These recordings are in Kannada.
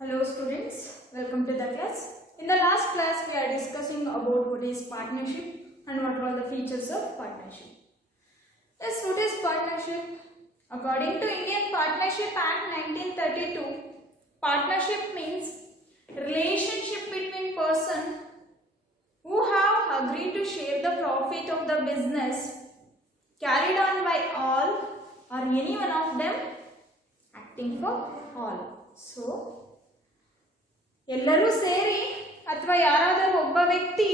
Hello students, welcome to the class. In the last class we are discussing about what is partnership and what are the features of partnership. Yes, what is partnership? According to Indian Partnership Act 1932, partnership means relationship between persons who have agreed to share the profit of the business carried on by all or any one of them acting for all. So ಎಲ್ಲರೂ ಸೇರಿ ಅಥವಾ ಯಾರಾದರೂ ಒಬ್ಬ ವ್ಯಕ್ತಿ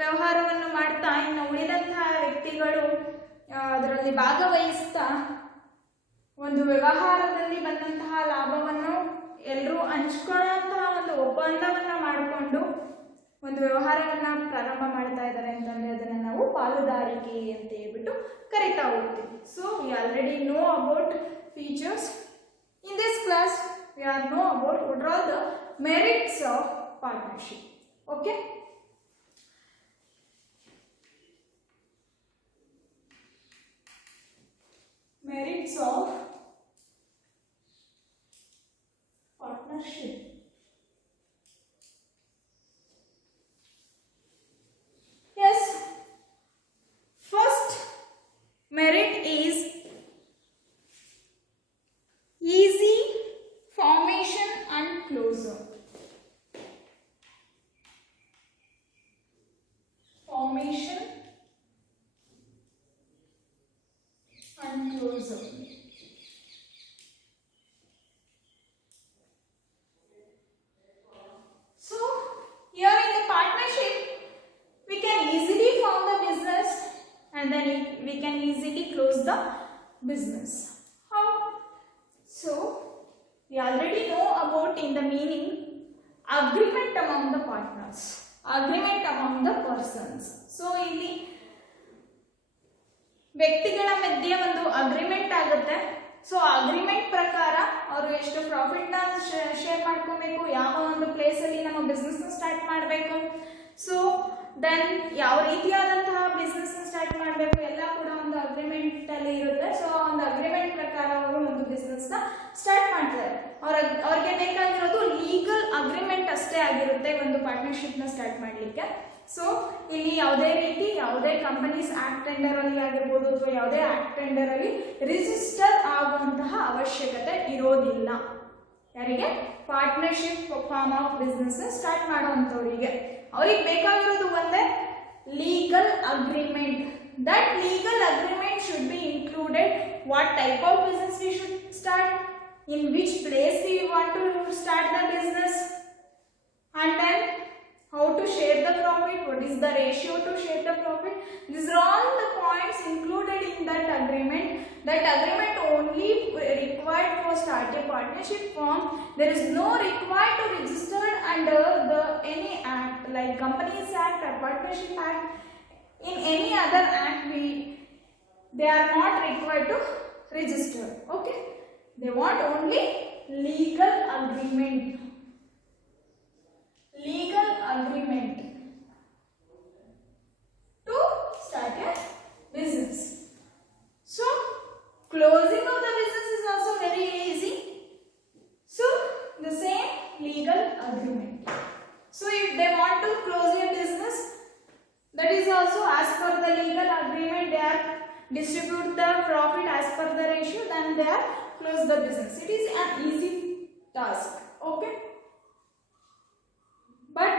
ವ್ಯವಹಾರವನ್ನು ಮಾಡ್ತಾ ಇನ್ನು ಉಳಿದಂತಹ ವ್ಯಕ್ತಿಗಳು ಅದರಲ್ಲಿ ಭಾಗವಹಿಸ್ತಾ ಒಂದು ವ್ಯವಹಾರದಲ್ಲಿ ಬಂದಂತಹ ಲಾಭವನ್ನು ಎಲ್ಲರೂ ಹಂಚ್ಕೊಳ್ಳುವಂತಹ ಒಂದು ಒಪ್ಪಂದವನ್ನು ಮಾಡಿಕೊಂಡು ಒಂದು ವ್ಯವಹಾರವನ್ನು ಪ್ರಾರಂಭ ಮಾಡ್ತಾ ಇದ್ದಾರೆ ಅಂತಂದರೆ ಅದನ್ನು ನಾವು ಪಾಲುದಾರಿಕೆ ಅಂತ ಹೇಳ್ಬಿಟ್ಟು ಕರಿತಾ ಹೋಗ್ತೀವಿ. So we already know about features. In this class we are know about what are the merits of partnership. Okay, merits of partnership. Yes, first merit is easy formation and closure. Formation and closure. So here in the partnership we can easily form the business and then we can easily close the business. How? So we already know about in the meaning agreement among the partners, agreement among the persons. So ಇಲ್ಲಿ ವ್ಯಕ್ತಿಗಳ ಮಧ್ಯೆ ಒಂದು ಅಗ್ರಿಮೆಂಟ್ ಆಗುತ್ತೆ. ಸೊ ಅಗ್ರಿಮೆಂಟ್ ಪ್ರಕಾರ ಅವರು ಎಷ್ಟು ಪ್ರಾಫಿಟ್ನ ಶೇರ್ ಮಾಡ್ಕೋಬೇಕು, ಯಾವ ಒಂದು ಪ್ಲೇಸಲ್ಲಿ ನಮ್ಮ ಬಿಸ್ನೆಸ್ನ ಸ್ಟಾರ್ಟ್ ಮಾಡಬೇಕು, ಸೊ ದೆನ್ ಯಾವ ರೀತಿಯಾದಂತಹ ಬಿಸ್ನೆಸ್ ಸ್ಟಾರ್ಟ್ ಮಾಡಬೇಕು ಎಲ್ಲ ಕೂಡ ಒಂದು ಅಗ್ರಿಮೆಂಟ್ ಅಲ್ಲಿ ಇರುತ್ತೆ. ಸೊ ಒಂದು ಅಗ್ರಿಮೆಂಟ್ ಪ್ರಕಾರ ಅವರು ಒಂದು ಬಿಸ್ನೆಸ್ ನ ಸ್ಟಾರ್ಟ್ ಮಾಡ್ತಾರೆ. ಅವ್ರಿಗೆ ಬೇಕಾಗಿರೋದು ಲೀಗಲ್ ಅಗ್ರಿಮೆಂಟ್ ಅಷ್ಟೇ ಆಗಿರುತ್ತೆ ಒಂದು ಪಾರ್ಟ್ನರ್ಶಿಪ್ ನ ಸ್ಟಾರ್ಟ್ ಮಾಡಲಿಕ್ಕೆ. ಸೊ ಇಲ್ಲಿ ಯಾವುದೇ ರೀತಿ ಯಾವುದೇ ಕಂಪನೀಸ್ ಆಕ್ಟ್ ಟೆಂಡರ್ ಅಲ್ಲಿ ಆಗಿರ್ಬೋದು ಅಥವಾ ಯಾವುದೇ ಆಕ್ಟ್ ಟೆಂಡರ್ ಅಲ್ಲಿ ರಿಜಿಸ್ಟರ್ ಆಗುವಂತಹ ಅವಶ್ಯಕತೆ ಇರೋದಿಲ್ಲ. ಯಾರಿಗೆ? Partnership form of business start ಮಾಡುವಂತವರಿಗೆ. ಅವ್ರಿಗೆ ಬೇಕಾಗಿರೋದು ಒಂದೇ legal agreement. That legal agreement should be included what type of business we should start, in which place we want to start the business, and then how to share the profit, what is the ratio to share the profit. These are all the points included in that agreement. That agreement only required for start a partnership firm. There is no required to register under the any act like Companies Act or Partnership Act. In any other act they are not required to register. Okay, they want only legal agreement. Legal agreement to start a business. So closing of the business is also very easy. So the same legal agreement. So if they want to close a business, that is also as per the legal agreement they are distribute the profit as per the ratio, then they are close the business. It is an easy task. Okay, but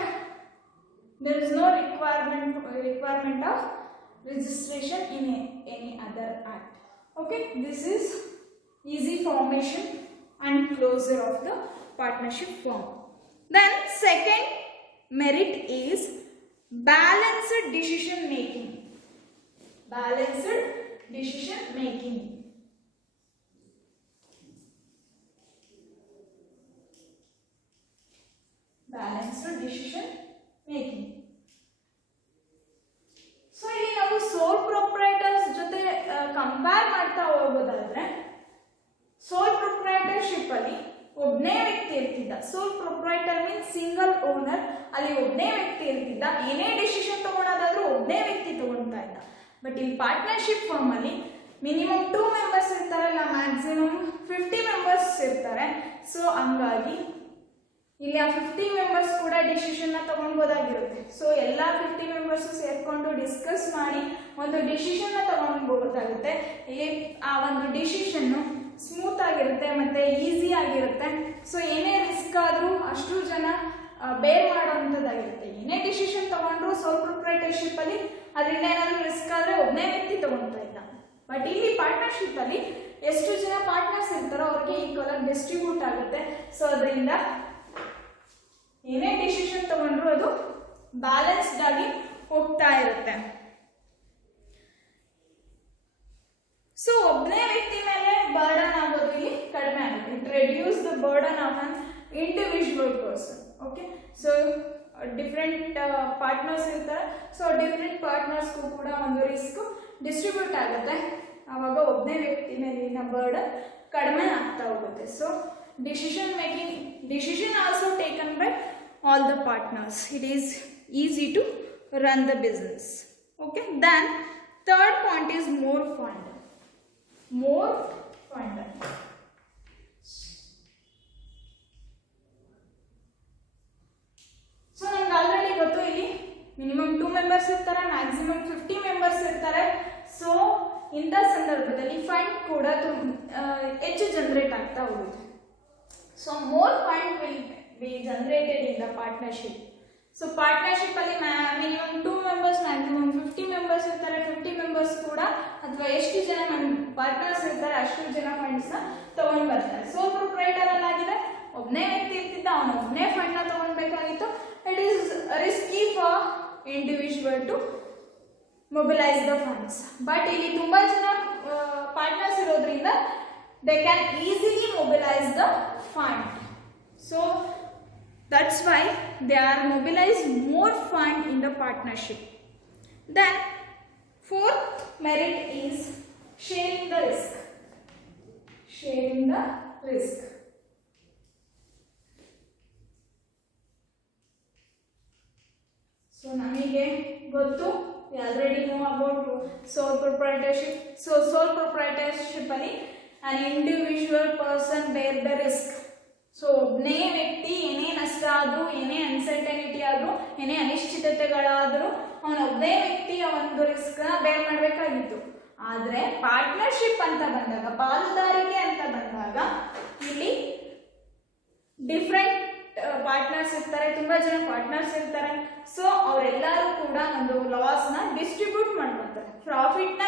there is no requirement of registration in any other act. Okay, this is easy formation and closure of the partnership firm. Then second merit is balanced decision making. Balanced decision making. Balanced decision making. So ಇಲ್ಲಿ ನಾವು ಸೋಲ್ ಪ್ರೊಪ್ರೈಟರ್ಸ್ ಜೊತೆ ಕಂಪೇರ್ ಮಾಡ್ತಾ ಹೋಗೋದಾದ್ರೆ ಸೋಲ್ ಪ್ರೊಪ್ರೈಟರ್ಶಿಪ್ ಅಲ್ಲಿ ಒಬ್ಬನೇ ವ್ಯಕ್ತಿ ಇರ್ತಿದ್ದ. Sole proprietor means single owner. ಅಲ್ಲಿ ಒಬ್ಬನೇ ವ್ಯಕ್ತಿ ಇರ್ತಿದ್ದ. ಏನೇ ಡಿಸಿಷನ್ ತಗೊಳೋದಾದ್ರೂ ಒಬ್ಬನೇ ವ್ಯಕ್ತಿ ತಗೊಳ್ತಾ ಇದ್ದ. ಬಟ್ ಇಲ್ಲಿ ಪಾರ್ಟ್ನರ್ಶಿಪ್ ಫಾರ್ಮ್ ಅಲ್ಲಿ ಮಿನಿಮಮ್ 2 ಮೆಂಬರ್ಸ್ ಇರ್ತಾರಲ್ಲ, ಮ್ಯಾಕ್ಸಿಮಮ್ 50 ಮೆಂಬರ್ಸ್ ಇರ್ತಾರೆ. ಸೊ ಹಂಗಾಗಿ ಇಲ್ಲಿ ಆ 50 ಮೆಂಬರ್ಸ್ ಕೂಡ ಡಿಸಿಷನ್ನ ತಗೊಳ್ಬೋದಾಗಿರುತ್ತೆ. ಸೊ ಎಲ್ಲ 50 ಮೆಂಬರ್ಸ್ ಸೇರ್ಕೊಂಡು ಡಿಸ್ಕಸ್ ಮಾಡಿ ಒಂದು ಡಿಸಿಷನ್ನ ತಗೊಳ್ಬೋದಾಗುತ್ತೆ. ಇಲ್ಲಿ ಆ ಒಂದು ಡಿಸಿಷನ್ನು ಸ್ಮೂತ್ ಆಗಿರುತ್ತೆ ಮತ್ತೆ ಈಸಿ ಆಗಿರುತ್ತೆ. ಸೊ ಏನೇ ರಿಸ್ಕ್ ಆದರೂ ಅಷ್ಟು ಜನ ಬೇರ್ ಮಾಡೋವಂಥದ್ದಾಗಿರುತ್ತೆ. ಏನೇ ಡಿಸಿಷನ್ ತಗೊಂಡ್ರು ಸೋಲ್ ಪ್ರೊಪ್ರೈಟರ್ಶಿಪ್ ಅಲ್ಲಿ ಅದರಿಂದ ಏನಾದರೂ ರಿಸ್ಕ್ ಆದರೆ ಒಬ್ಬನೇ ವ್ಯಕ್ತಿ ತಗೊಳ್ತಾ ಇಲ್ಲ. ಬಟ್ ಇಲ್ಲಿ ಪಾರ್ಟ್ನರ್ಶಿಪ್ ಅಲ್ಲಿ ಎಷ್ಟು ಜನ ಪಾರ್ಟ್ನರ್ಸ್ ಇರ್ತಾರೋ ಅವ್ರಿಗೆ ಈಕ್ವಲ್ ಆಗಿ ಡಿಸ್ಟ್ರಿಬ್ಯೂಟ್ ಆಗುತ್ತೆ. ಸೊ ಅದರಿಂದ ಏನೇ ಡಿಸಿಷನ್ ತಗೊಂಡ್ರು ಅದು ಬ್ಯಾಲೆನ್ಸ್ಡ್ ಆಗಿ ಹೋಗ್ತಾ ಇರುತ್ತೆ. ಸೊ ಒಬ್ಬನೇ ವ್ಯಕ್ತಿ ಮೇಲೆ ಬರ್ಡನ್ ಆಗೋದು ಇಲ್ಲಿ ಕಡಿಮೆ ಆಗುತ್ತೆ. It reduce the burden of an individual person. Okay, so different partners ಇರ್ತಾರೆ. ಸೊ ಡಿಫ್ರೆಂಟ್ ಪಾರ್ಟ್ನರ್ಸ್ಗೂ ಕೂಡ ಒಂದು ರಿಸ್ಕ್ ಡಿಸ್ಟ್ರಿಬ್ಯೂಟ್ ಆಗುತ್ತೆ. ಆವಾಗ ಒಬ್ಬನೇ ವ್ಯಕ್ತಿ ಮೇಲಿನ ಬರ್ಡನ್ ಕಡಿಮೆ ಆಗ್ತಾ ಹೋಗುತ್ತೆ. So decision also taken by all the partners. It is easy to run the business. Okay, then third point is more fund. So ನಮ್ಗೆ ಆಲ್ರೆಡಿ ಗೊತ್ತು ಇಲ್ಲಿ ಮಿನಿಮಮ್ 2 ಮೆಂಬರ್ಸ್ ಇರ್ತಾರೆ, ಮ್ಯಾಕ್ಸಿಮಮ್ 50 ಮೆಂಬರ್ಸ್ ಇರ್ತಾರೆ. ಸೊ ಇಂಥ ಸಂದರ್ಭದಲ್ಲಿ ಫಂಡ್ ಕೂಡ ಹೆಚ್ಚು ಜನರೇಟ್ ಆಗ್ತಾ ಹೋಗುತ್ತೆ. So more fund will be generated in the partnership. So partnership ಅಲ್ಲಿ ಮಿನಿಮಮ್ 2 ಮೆಂಬರ್ಸ್, ಮ್ಯಾಕ್ಸಿಮಮ್ 50 ಮೆಂಬರ್ಸ್ ಇರ್ತಾರೆ. 50 ಮೆಂಬರ್ಸ್ ಕೂಡ ಅಥವಾ ಎಷ್ಟು ಜನ ಪಾರ್ಟ್ನರ್ಸ್ ಇರ್ತಾರೆ ಅಷ್ಟು ಜನ ಫಂಡ್ಸ್ನ ತಗೊಂಡು ಬರ್ತಾರೆ. ಸೊ ಪ್ರೊಪ್ರೈಟರ್ ಅಲ್ಲಿ ಆಗಿದೆ ಒಬ್ಬನೇ ವ್ಯಕ್ತಿ ಇರ್ತಿದ್ದ, ಅವನು ಒಬ್ಬನೇ ಫಂಡ್ನ ತಗೊಳ್ಬೇಕಾಗಿತ್ತು. It is risky for individual to mobilise the funds. But ಇಲ್ಲಿ ತುಂಬಾ ಜನ ಪಾರ್ಟ್ನರ್ಸ್ ಇರೋದ್ರಿಂದ they can easily mobilize the fund. So that's why they are mobilized more fund in the partnership. Then fourth merit is sharing the risk. So ನಮಗೆ ಗೊತ್ತು, we already know about sole proprietorship. So sole proprietorship ಅಲ್ಲಿ an individual person bear the risk. So ಒಬ್ಬನೇ ವ್ಯಕ್ತಿ ಏನೇ ನಷ್ಟ ಆದರೂ, ಏನೇ ಅನ್ಸರ್ಟನಿಟಿ ಆದರೂ, ಏನೇ ಅನಿಶ್ಚಿತತೆಗಳಾದರೂ ಅವನೊಬ್ಬನೇ ವ್ಯಕ್ತಿ ಆ ಒಂದು ರಿಸ್ಕ್ನ ಬೇರ್ ಮಾಡಬೇಕಾಗಿತ್ತು. ಆದರೆ ಪಾರ್ಟ್ನರ್ಶಿಪ್ ಅಂತ ಬಂದಾಗ, ಪಾಲುದಾರಿಕೆ ಅಂತ ಬಂದಾಗ ಇಲ್ಲಿ ಡಿಫ್ರೆಂಟ್ ಪಾರ್ಟ್ನರ್ಸ್ ಇರ್ತಾರೆ, ತುಂಬ ಜನ ಪಾರ್ಟ್ನರ್ಸ್ ಇರ್ತಾರೆ. ಸೊ ಅವರೆಲ್ಲರೂ ಕೂಡ ಒಂದು ಲಾಸ್ನ ಡಿಸ್ಟ್ರಿಬ್ಯೂಟ್ ಮಾಡ್ಕೊತಾರೆ. ಪ್ರಾಫಿಟ್ನ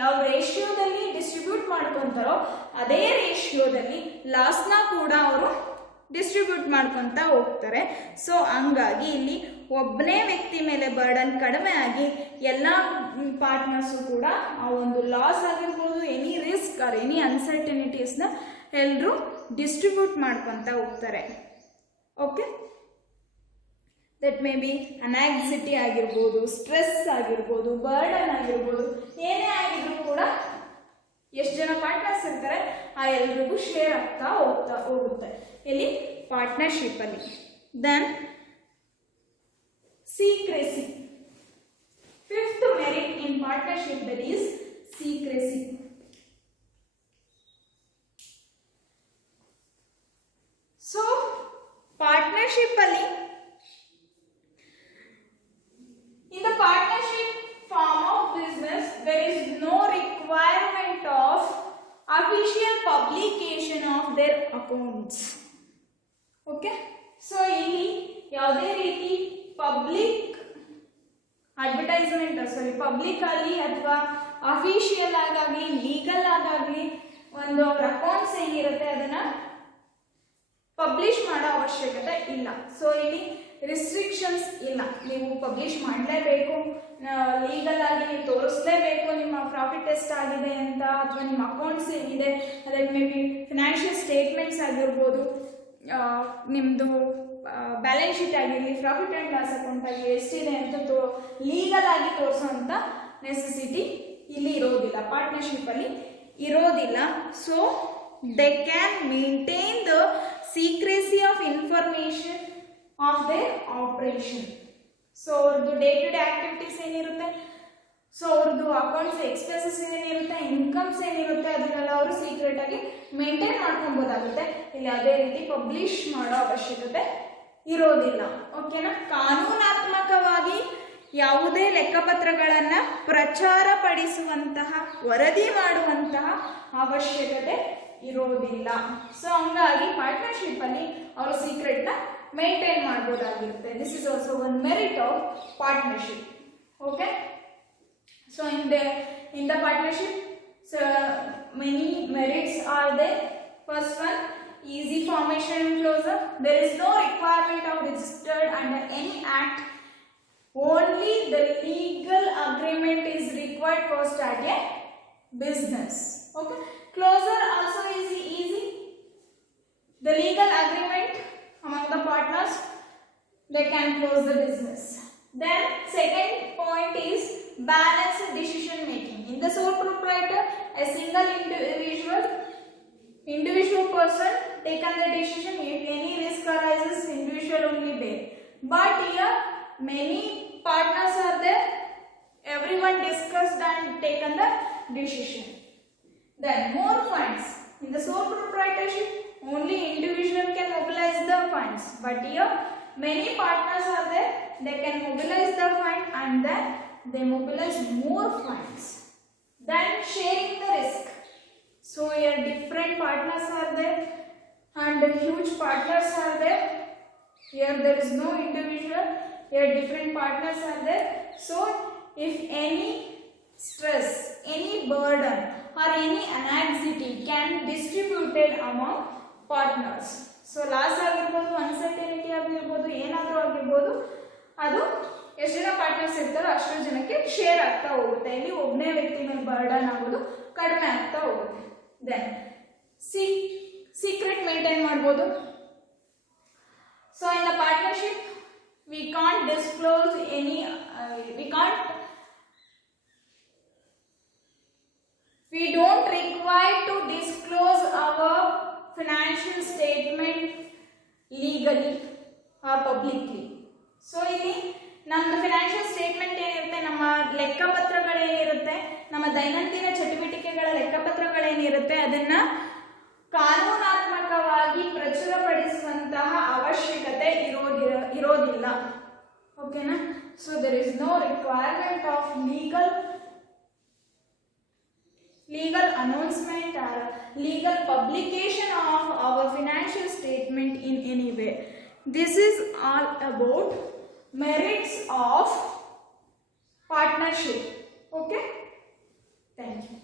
ಯಾವ ರೇಷಿಯೋದಲ್ಲಿ ಡಿಸ್ಟ್ರಿಬ್ಯೂಟ್ ಮಾಡ್ಕೊತಾರೋ ಅದೇ ರೇಷಿಯೋದಲ್ಲಿ ಲಾಸ್ನ ಕೂಡ ಅವರು ಡಿಸ್ಟ್ರಿಬ್ಯೂಟ್ ಮಾಡ್ಕೊತ ಹೋಗ್ತಾರೆ. ಸೊ ಹಂಗಾಗಿ ಇಲ್ಲಿ ಒಬ್ಬನೇ ವ್ಯಕ್ತಿ ಮೇಲೆ ಬರ್ಡನ್ ಕಡಿಮೆ ಆಗಿ ಎಲ್ಲ ಪಾರ್ಟ್ನರ್ಸು ಕೂಡ ಆ ಒಂದು ಲಾಸ್ ಆಗಿರ್ಬೋದು, ಎನಿ ರಿಸ್ಕ್ ಆರ್ ಎನಿ ಅನ್ಸರ್ಟನಿಟೀಸ್ನ ಎಲ್ಲರೂ ಡಿಸ್ಟ್ರಿಬ್ಯೂಟ್ ಮಾಡ್ಕೊತ ಹೋಗ್ತಾರೆ. ಓಕೆ, ದಟ್ ಮೇ ಬಿ ಅನಾಕ್ಸಿಟಿ ಆಗಿರ್ಬೋದು, ಸ್ಟ್ರೆಸ್ ಆಗಿರ್ಬೋದು, ಬರ್ಡನ್ ಆಗಿರ್ಬೋದು, ಏನೇ ಆಗಿದ್ರು ಕೂಡ ಎಷ್ಟು ಜನ ಪಾರ್ಟ್ನರ್ಸ್ ಇರ್ತಾರೆ ಆ ಎಲ್ರಿಗೂ ಶೇರ್ ಆಗ್ತಾ ಹೋಗುತ್ತೆ ಇಲ್ಲಿ ಪಾರ್ಟ್ನರ್ಶಿಪ್ ಅಲ್ಲಿ. Then secrecy, fifth merit in partnership, that is secrecy. So partnership ಅಲ್ಲಿ in the partnership form of business there is no requirement of official publication of their accounts. Okay, so ಇಲ್ಲಿ ಯಾವುದೇ ರೀತಿ ಪಬ್ಲಿಕ್ ಅಡ್ವರ್ಟೈಸ್ಮೆಂಟ್, ಪಬ್ಲಿಕ್ ಆಗಲಿ ಅಥವಾ ಅಫಿಷಿಯಲ್ ಆಗಾಗಲಿ ಲೀಗಲ್ ಆಗಾಗಲಿ ಒಂದು ಅವ್ರ ಅಕೌಂಟ್ಸ್ ಏನಿರುತ್ತೆ ಅದನ್ನ ಪಬ್ಲಿಷ್ ಮಾಡೋ ಅವಶ್ಯಕತೆ ಇಲ್ಲ. ಸೊ ಇಲ್ಲಿ ರಿಸ್ಟ್ರಿಕ್ಷನ್ಸ್ ಇಲ್ಲ, ನೀವು ಪಬ್ಲಿಷ್ ಮಾಡಲೇಬೇಕು, ಲೀಗಲ್ ಆಗಿ ನೀವು ತೋರಿಸಲೇಬೇಕು ನಿಮ್ಮ ಪ್ರಾಫಿಟ್ ಎಷ್ಟಾಗಿದೆ ಅಂತ, ಅಥವಾ ನಿಮ್ಮ ಅಕೌಂಟ್ಸ್ ಏನಿದೆ ಅದಕ್ಕೆ ಮೇ ಬಿ ಫಿನಾನ್ಷಿಯಲ್ ಸ್ಟೇಟ್ಮೆಂಟ್ಸ್ ಆಗಿರ್ಬೋದು, ನಿಮ್ಮದು ಬ್ಯಾಲೆನ್ಸ್ ಶೀಟ್ ಆಗಿರಲಿ, ಪ್ರಾಫಿಟ್ ಆ್ಯಂಡ್ ಲಾಸ್ ಅಕೌಂಟ್ ಆಗಿ ಎಷ್ಟಿದೆ ಅಂತ ಲೀಗಲ್ ಆಗಿ ತೋರಿಸೋಂಥ ನೆಸೆಸಿಟಿ ಇಲ್ಲಿ ಇರೋದಿಲ್ಲ, ಪಾರ್ಟ್ನರ್ಶಿಪ್ಪಲ್ಲಿ ಇರೋದಿಲ್ಲ. So they can maintain the secrecy of information of their operation. So ಅವ್ರದ್ದು ಡೇ ಟು ಡೇ ಆಕ್ಟಿವಿಟೀಸ್ ಏನಿರುತ್ತೆ ಸೊ ಅವ್ರದ್ದು ಅಕೌಂಟ್ಸ್ ಎಕ್ಸ್ಪೆನ್ಸಸ್ ಏನಿರುತ್ತೆ, ಇನ್ಕಮ್ಸ್ ಏನಿರುತ್ತೆ ಅದನ್ನೆಲ್ಲ ಅವರು ಸೀಕ್ರೆಟ್ ಆಗಿ ಮೇಂಟೈನ್ ಮಾಡ್ಕೊಬೋದಾಗುತ್ತೆ. ಇಲ್ಲಿ ಯಾವುದೇ ರೀತಿ ಪಬ್ಲಿಷ್ ಮಾಡೋ ಅವಶ್ಯಕತೆ ಇರೋದಿಲ್ಲ. ಓಕೆನಾ. ಕಾನೂನಾತ್ಮಕವಾಗಿ ಯಾವುದೇ ಲೆಕ್ಕಪತ್ರಗಳನ್ನ ಪ್ರಚಾರಪಡಿಸುವಂತಹ, ವರದಿ ಮಾಡುವಂತಹ ಅವಶ್ಯಕತೆ ಇರೋದಿಲ್ಲ. ಸೊ ಹಂಗಾಗಿ ಪಾರ್ಟ್ನರ್ಶಿಪ್ ಅಲ್ಲಿ ಅವರು ಸೀಕ್ರೆಟ್ ನ ಮೇಂಟೈನ್ ಮಾಡಬಹುದಾಗಿರುತ್ತೆ. This is also one merit of partnership. Okay. So in the partnership, so many merits are there. First one, easy formation and closure. There is no requirement of registered under any act. Only the legal agreement is required for start a business. Okay. Closure also is easy. The legal agreement among the partners, they can close the business. Then second point is balanced decision making. In the sole proprietor, a single individual person taken the decision. If any risk arises, individual only bear. But here many partners are there. Everyone discussed and taken the decision. Then more funds. In the sole proprietorship, only individual can mobilize the funds. But here many partners are there. They can mobilize the fund and then they mobilize more funds. Then sharing the risk. So here different partners are there and huge partners are there. Here there is no individual. Here different partners are there. So if any stress, any burden or any anxiety can distributed among partners. So loss ಆಗಿರ್ಬೋದು, ಅನ್ಸರ್ಟನಿಟಿ ಆಗಿರ್ಬೋದು, ಏನಾದರೂ ಆಗಿರ್ಬೋದು, ಅದು ಎಷ್ಟು ಜನ ಪಾರ್ಟ್ನರ್ಸ್ ಇರ್ತಾರೋ ಅಷ್ಟು ಜನಕ್ಕೆ ಶೇರ್ ಆಗ್ತಾ ಹೋಗುತ್ತೆ. ಇಲ್ಲಿ ಒಬ್ಬನೇ ವ್ಯಕ್ತಿ ಮೇಲೆ ಬರ್ಡನ್ ಆಗೋದು ಕಡಿಮೆ ಆಗ್ತಾ ಹೋಗುತ್ತೆ. ದೆನ್ ಸೀಕ್ರೆಟ್ ಮೇಂಟೈನ್ ಮಾಡ್ಬೋದು. So in the partnership we can't disclose any, we don't require to disclose our financial statement legally or publicly. So ಇಲ್ಲಿ ನಮ್ಮದು ಫಿನಾನ್ಷಿಯಲ್ ಸ್ಟೇಟ್ಮೆಂಟ್ ಏನಿರುತ್ತೆ, ನಮ್ಮ ಲೆಕ್ಕಪತ್ರಗಳೇನಿರುತ್ತೆ, ನಮ್ಮ ದೈನಂದಿನ ಚಟುವಟಿಕೆಗಳ ಲೆಕ್ಕಪತ್ರಗಳೇನಿರುತ್ತೆ ಅದನ್ನ ಕಾನೂನಾತ್ಮಕವಾಗಿ ಪ್ರಚುರಪಡಿಸುವಂತಹ ಅವಶ್ಯಕತೆ ಇರೋದಿಲ್ಲ. ಓಕೆನಾ. So there is no requirement of legal announcement or legal publication of our financial statement in any way. This is all about merits of partnership. Okay. Thank you.